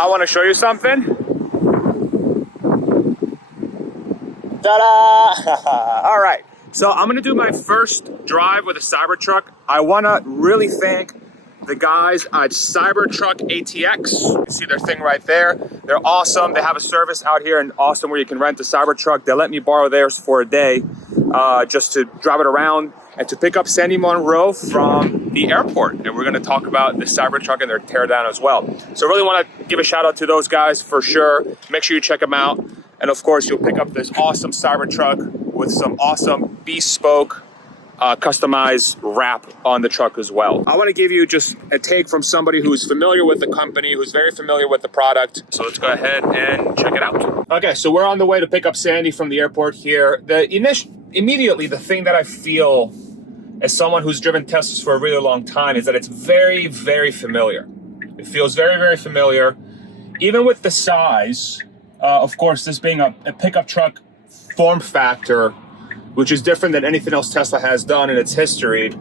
I want to show you something. Ta-da! All right, so I'm gonna do my first drive with a Cybertruck. I wanna really thank the guys at CYBERTRUCK ATX. You see their thing right there. They're awesome. They have a service out here in Austin where you can rent a Cybertruck. They let me borrow theirs for a day just to drive it around and to pick up Sandy Monroe from the airport. And we're gonna talk about the Cybertruck and their teardown as well. So I really wanna give a shout out to those guys for sure. Make sure you check them out. And of course, you'll pick up this awesome Cybertruck with some awesome bespoke customized wrap on the truck as well. I want to give you just a take from somebody who's familiar with the company, who's very familiar with the product. So let's go ahead and check it out. Okay, so we're on the way to pick up Sandy from the airport here. Immediately, the thing that I feel as someone who's driven Teslas for a really long time is that it's very, very familiar. It feels very, very familiar. Even with the size, of course, this being a pickup truck form factor, which is different than anything else Tesla has done in its history,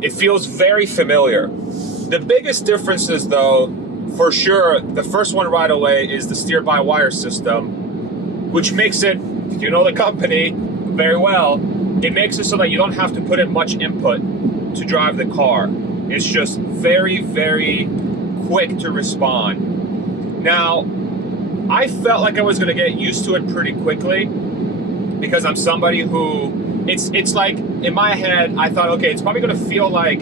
it feels very familiar. The biggest differences, though, for sure, the first one right away is the steer-by-wire system, which makes it, you know the company very well, it makes it so that you don't have to put in much input to drive the car. It's just very, very quick to respond. Now, I felt like I was gonna get used to it pretty quickly, because I'm somebody who, it's like, in my head, I thought, okay, it's probably gonna feel like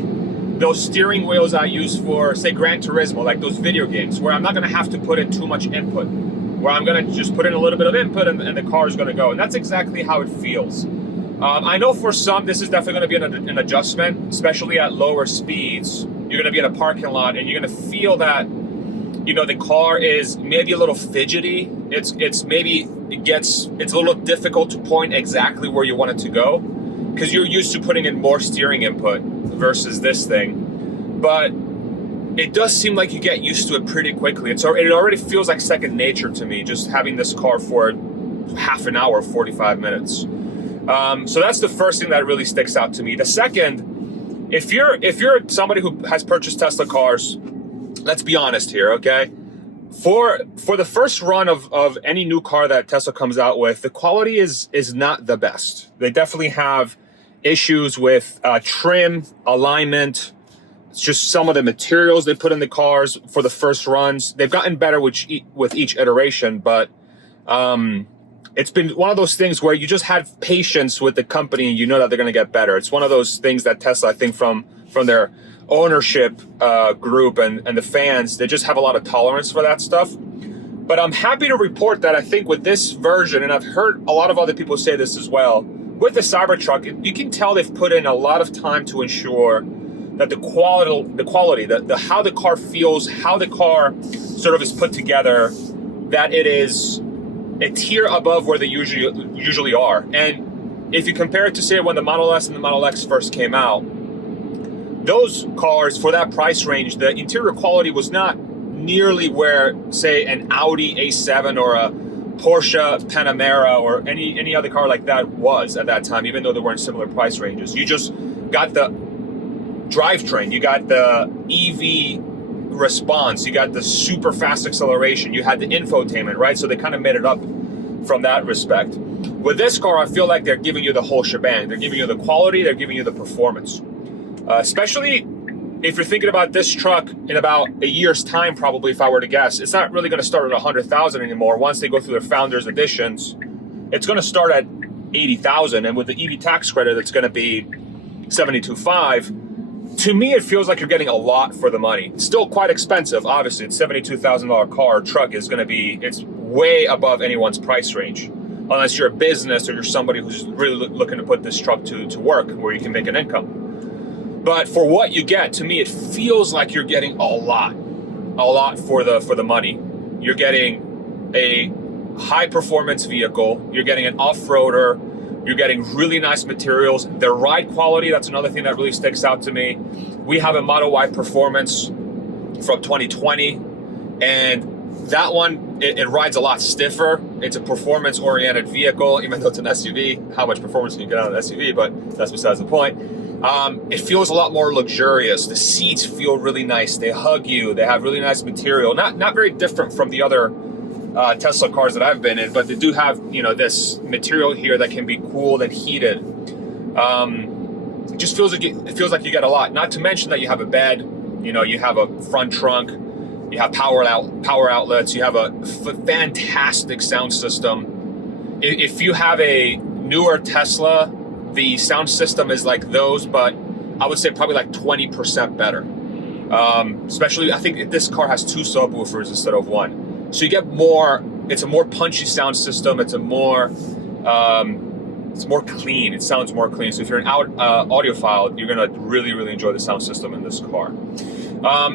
those steering wheels I use for, say, Gran Turismo, like those video games, where I'm not gonna have to put in too much input, where I'm gonna just put in a little bit of input and the car is gonna go. And that's exactly how it feels. I know for some, this is definitely gonna be an adjustment, especially at lower speeds. You're gonna be in a parking lot and you're gonna feel that, you know, the car is maybe a little fidgety. It's a little difficult to point exactly where you want it to go because you're used to putting in more steering input versus this thing. But it does seem like you get used to it pretty quickly. It already feels like second nature to me, just having this car for half an hour, 45 minutes. So that's the first thing that really sticks out to me. The second, if you're somebody who has purchased Tesla cars, let's be honest here, okay? For the first run of any new car that Tesla comes out with, the quality is not the best. They definitely have issues with trim, alignment. It's just some of the materials they put in the cars for the first runs. They've gotten better with each iteration, but it's been one of those things where you just have patience with the company and you know that they're going to get better. It's one of those things that Tesla, I think from their ownership group and the fans, they just have a lot of tolerance for that stuff. But I'm happy to report that I think with this version, and I've heard a lot of other people say this as well, with the Cybertruck, you can tell they've put in a lot of time to ensure that the quality, how the car feels, how the car sort of is put together, that it is a tier above where they usually are. And if you compare it to, say, when the Model S and the Model X first came out, those cars, for that price range, the interior quality was not nearly where, say, an Audi A7 or a Porsche Panamera or any other car like that was at that time, even though they were in similar price ranges. You just got the drivetrain, you got the EV response, you got the super fast acceleration, you had the infotainment, right? So they kind of made it up from that respect. With this car, I feel like they're giving you the whole shebang. They're giving you the quality, they're giving you the performance. Especially if you're thinking about this truck in about a year's time, probably, if I were to guess, it's not really going to start at 100,000 anymore. Once they go through their founders editions, it's going to start at 80,000, and with the EV tax credit, it's going to be 72.5. To me, it feels like you're getting a lot for the money. It's still quite expensive, obviously. It's $72,000 car or truck is going to be, it's way above anyone's price range, unless you're a business or you're somebody who's really looking to put this truck to work where you can make an income. But for what you get, to me, it feels like you're getting a lot for the money. You're getting a high performance vehicle. You're getting an off-roader. You're getting really nice materials. The ride quality, that's another thing that really sticks out to me. We have a Model Y Performance from 2020, and that one, it rides a lot stiffer. It's a performance-oriented vehicle, even though it's an SUV. How much performance can you get out of an SUV, but that's besides the point. It feels a lot more luxurious. The seats feel really nice. They hug you. They have really nice material. Not very different from the other Tesla cars that I've been in, but they do have, you know, this material here that can be cooled and heated. It just feels like it feels like you get a lot. Not to mention that you have a bed. You know, you have a front trunk. You have power outlets. You have a fantastic sound system. If you have a newer Tesla, the sound system is like those, but I would say probably like 20% better. Especially, I think this car has 2 subwoofers instead of 1. So you get more, it's a more punchy sound system. It's more clean. It sounds more clean. So if you're an audiophile, you're gonna really, really enjoy the sound system in this car.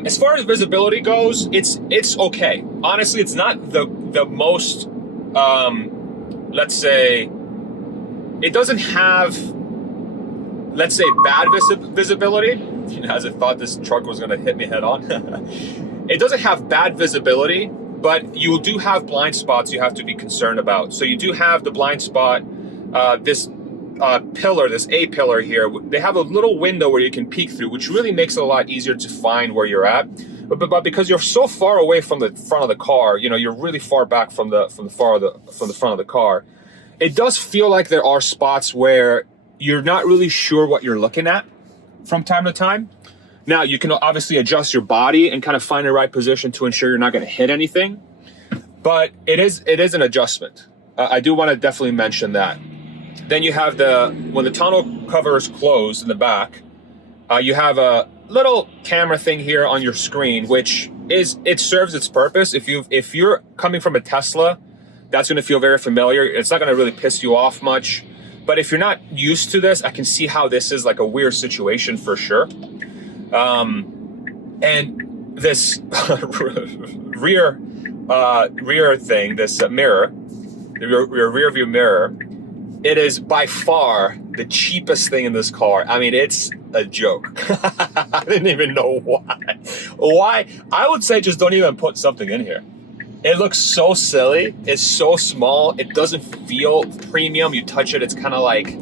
As far as visibility goes, it's okay. Honestly, it's not the most, let's say, it doesn't have, let's say, bad visibility. You know, as I thought this truck was gonna hit me head on. It doesn't have bad visibility, but you do have blind spots you have to be concerned about. So you do have the blind spot, this pillar, this A pillar here. They have a little window where you can peek through, which really makes it a lot easier to find where you're at. But because you're so far away from the front of the car, you know, you're really far back from the front of the car. It does feel like there are spots where you're not really sure what you're looking at from time to time. Now, you can obviously adjust your body and kind of find the right position to ensure you're not going to hit anything. But it is an adjustment. I do want to definitely mention that. Then you have when the tonneau cover is closed in the back, you have a little camera thing here on your screen, which it serves its purpose. If you're coming from a Tesla, that's going to feel very familiar. It's not going to really piss you off much. But if you're not used to this, I can see how this is like a weird situation for sure. And this rear thing, this mirror, your rear view mirror, it is by far the cheapest thing in this car. I mean, it's a joke. I didn't even know why. Why? I would say just don't even put something in here. It looks so silly. It's so small. It doesn't feel premium. You touch it, it's kind of like,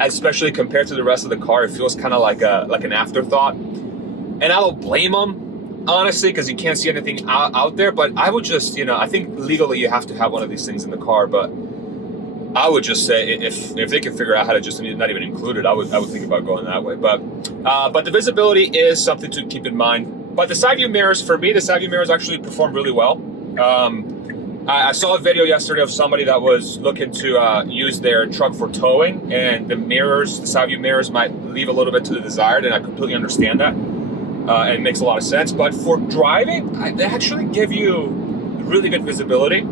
especially compared to the rest of the car, it feels kind of like an afterthought. And I don't blame them, honestly, because you can't see anything out there. But I would just, you know, I think legally you have to have one of these things in the car. But I would just say if they can figure out how to just not even include it, I would think about going that way. But the visibility is something to keep in mind. But the side view mirrors, for me, the side view mirrors actually perform really well. I saw a video yesterday of somebody that was looking to use their truck for towing, and the side view mirrors might leave a little bit to the desired, and I completely understand that. And it makes a lot of sense. But for driving, they actually give you really good visibility.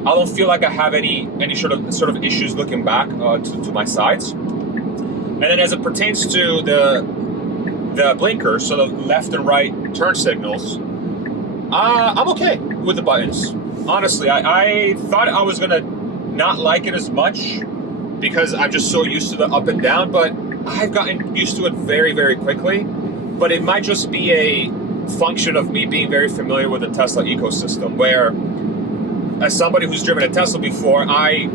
I don't feel like I have any sort of issues looking back to my sides. And then as it pertains to the blinkers, so the left and right turn signals, I'm okay with the buttons. Honestly, I thought I was gonna not like it as much because I'm just so used to the up and down, but I've gotten used to it very, very quickly. But it might just be a function of me being very familiar with the Tesla ecosystem, where as somebody who's driven a Tesla before, I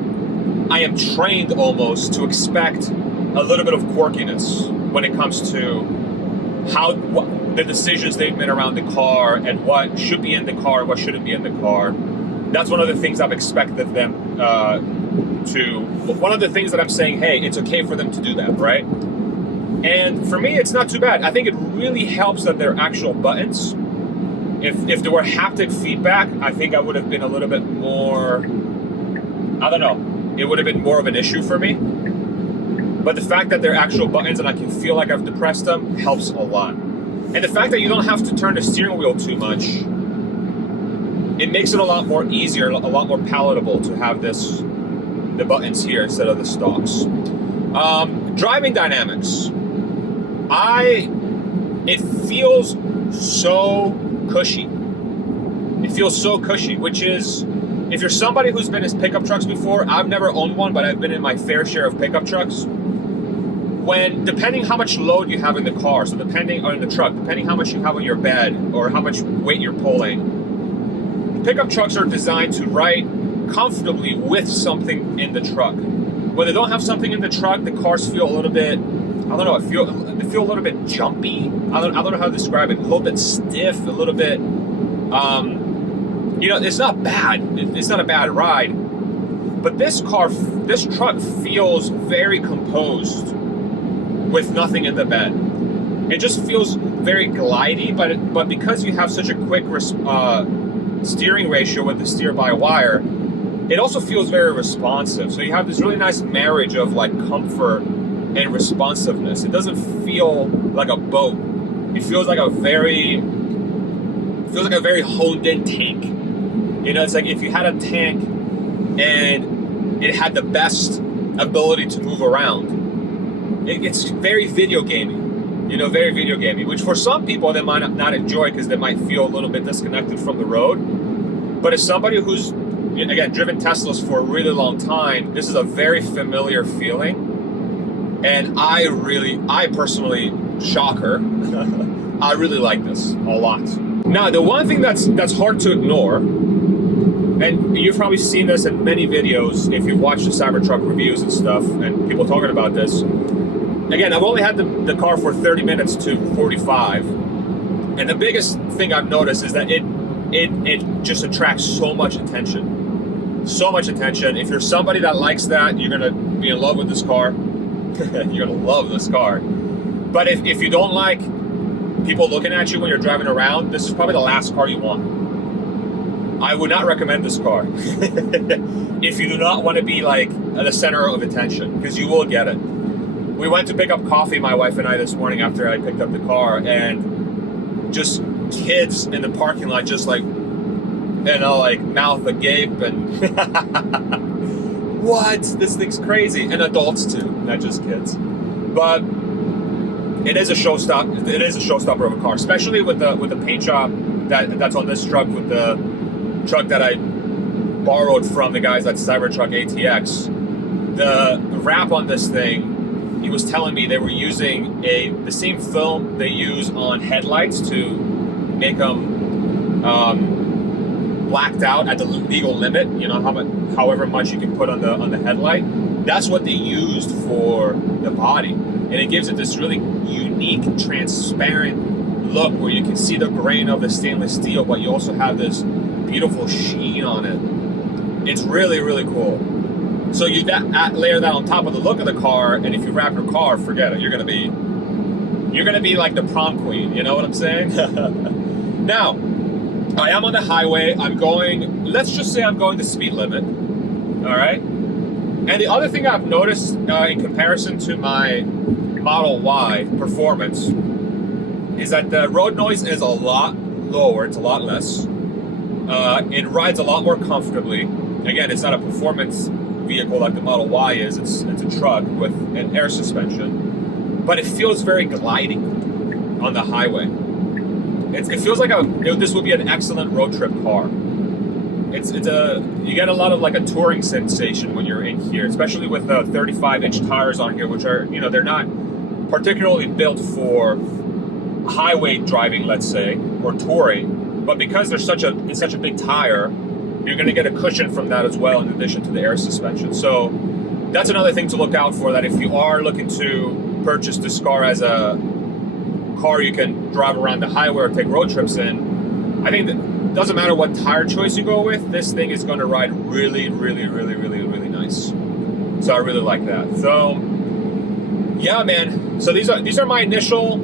am trained almost to expect a little bit of quirkiness when it comes to the decisions they've made around the car and what should be in the car, what shouldn't be in the car. That's one of the things I've expected them one of the things that I'm saying, hey, it's okay for them to do that, right? And for me, it's not too bad. I think it really helps that they're actual buttons. If there were haptic feedback, I think I would have been a little bit more, I don't know, it would have been more of an issue for me. But the fact that they're actual buttons and I can feel like I've depressed them helps a lot. And the fact that you don't have to turn the steering wheel too much, it makes it a lot more easier, a lot more palatable to have the buttons here instead of the stalks. Driving dynamics. It feels so cushy. It feels so cushy, which is, if you're somebody who's been in pickup trucks before, I've never owned one, but I've been in my fair share of pickup trucks. Depending how much load you have in the car, so depending on the truck, depending how much you have on your bed or how much weight you're pulling, pickup trucks are designed to ride comfortably with something in the truck. When they don't have something in the truck, the cars feel a little bit I don't know, they feel a little bit jumpy. I don't know how to describe it. A little bit stiff, a little bit, it's not bad. It's not a bad ride. But this truck feels very composed with nothing in the bed. It just feels very glidey, but because you have such a quick steering ratio with the steer-by-wire, it also feels very responsive. So you have this really nice marriage of like comfort and responsiveness. It doesn't feel like a boat. It feels like a very honed-in tank. It's like if you had a tank and it had the best ability to move around. It's very video gaming. Very video gaming, which for some people they might not enjoy because they might feel a little bit disconnected from the road. But as somebody who's, again, driven Teslas for a really long time, this is a very familiar feeling. And I personally, shocker, I really like this a lot. Now, the one thing that's hard to ignore, and you've probably seen this in many videos if you've watched the Cybertruck reviews and stuff, and people talking about this. Again, I've only had the car for 30 minutes to 45, and the biggest thing I've noticed is that it just attracts so much attention. So much attention. If you're somebody that likes that, you're gonna be in love with this car. You're gonna love this car. But if you don't like people looking at you when you're driving around, this is probably the last car you want. I would not recommend this car if you do not want to be like at the center of attention, because you will get it. We went to pick up coffee, my wife and I, this morning after I picked up the car, and just kids in the parking lot just like, mouth agape and what? This thing's crazy. And adults too, not just kids. But it is a showstopper. It is a showstopper of a car, especially with the paint job that's on this truck, with the truck that I borrowed from the guys at Cybertruck ATX. The wrap on this thing, he was telling me they were using the same film they use on headlights to make them blacked out at the legal limit. However much you can put on the headlight. That's what they used for the body, and it gives it this really unique, transparent look where you can see the grain of the stainless steel, but you also have this beautiful sheen on it. It's really, really cool. So you layer that on top of the look of the car, and if you wrap your car, forget it. You're gonna be like the prom queen. You know what I'm saying? Now, I am on the highway. Let's just say I'm going the speed limit. All right. And the other thing I've noticed in comparison to my Model Y performance is that the road noise is a lot lower. It's a lot less. It rides a lot more comfortably. Again, it's not a performance vehicle like the Model Y is. It's a truck with an air suspension, but it feels very gliding on the highway. It feels like this would be an excellent road trip car. You get a lot of like a touring sensation when you're in here, especially with the 35-inch tires on here, which are, they're not particularly built for highway driving, let's say, or touring, but because it's such a big tire, you're going to get a cushion from that as well, in addition to the air suspension. So that's another thing to look out for, that if you are looking to purchase this car as a car you can drive around the highway or take road trips in, I think that it doesn't matter what tire choice you go with, this thing is going to ride really, really, really, really, really nice. So I really like that. So yeah, man. So these are my initial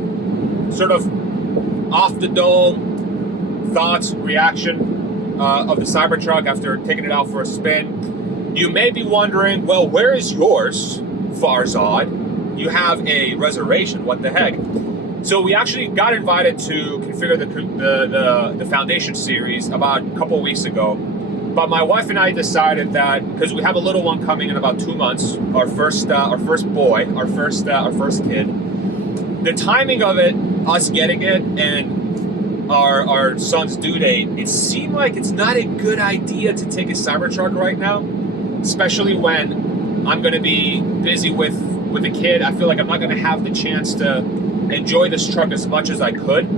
sort of off the dome thoughts, reaction of the Cybertruck after taking it out for a spin. You may be wondering, well, where is yours, Farzad? You have a reservation. What the heck? So we actually got invited to configure the Foundation series about a couple of weeks ago. But my wife and I decided that, because we have a little one coming in about 2 months, our first boy, our first kid, the timing of it, us getting it, and our son's due date, it seemed like it's not a good idea to take a Cybertruck right now, especially when I'm going to be busy with the kid. I feel like I'm not going to have the chance to enjoy this truck as much as I could.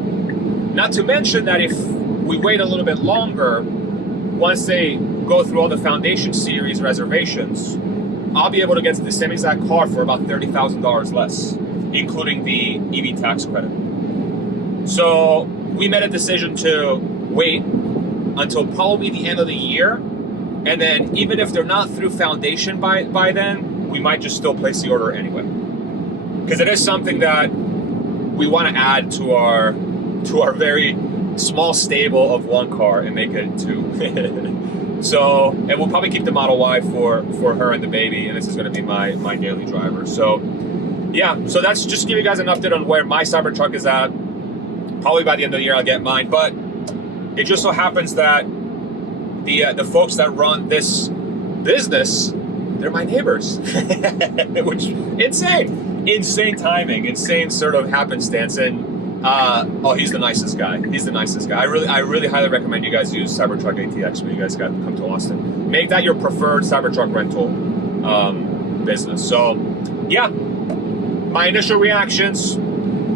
Not to mention that if we wait a little bit longer, once they go through all the Foundation series reservations, I'll be able to get the same exact car for about $30,000 less. including the EV tax credit. So we made a decision to wait until probably the end of the year. And then even if they're not through foundation by then, we might just still place the order anyway. Because it is something that we want to add to our very small stable of one car and make it two. So, and we'll probably keep the Model Y for her and the baby, and this is going to be my daily driver. So yeah, so that's just to give you guys an update on where my Cybertruck is at. Probably by the end of the year I'll get mine, but it just so happens that the folks that run this business, they're my neighbors. Which, insane timing, insane sort of happenstance. And oh, he's the nicest guy. He's the nicest guy. I really highly recommend you guys use Cybertruck ATX when you guys come to Austin. Make that your preferred Cybertruck rental business. So yeah, my initial reactions.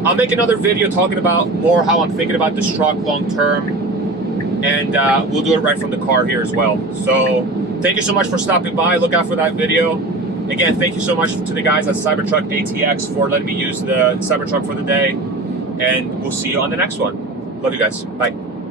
I'll make another video talking about more how I'm thinking about this truck long term, and we'll do it right from the car here as well. So thank you so much for stopping by. Look out for that video. Again, thank you so much to the guys at CYBERTRUCK ATX for letting me use the Cybertruck for the day, and we'll see you on the next one. Love you guys. Bye.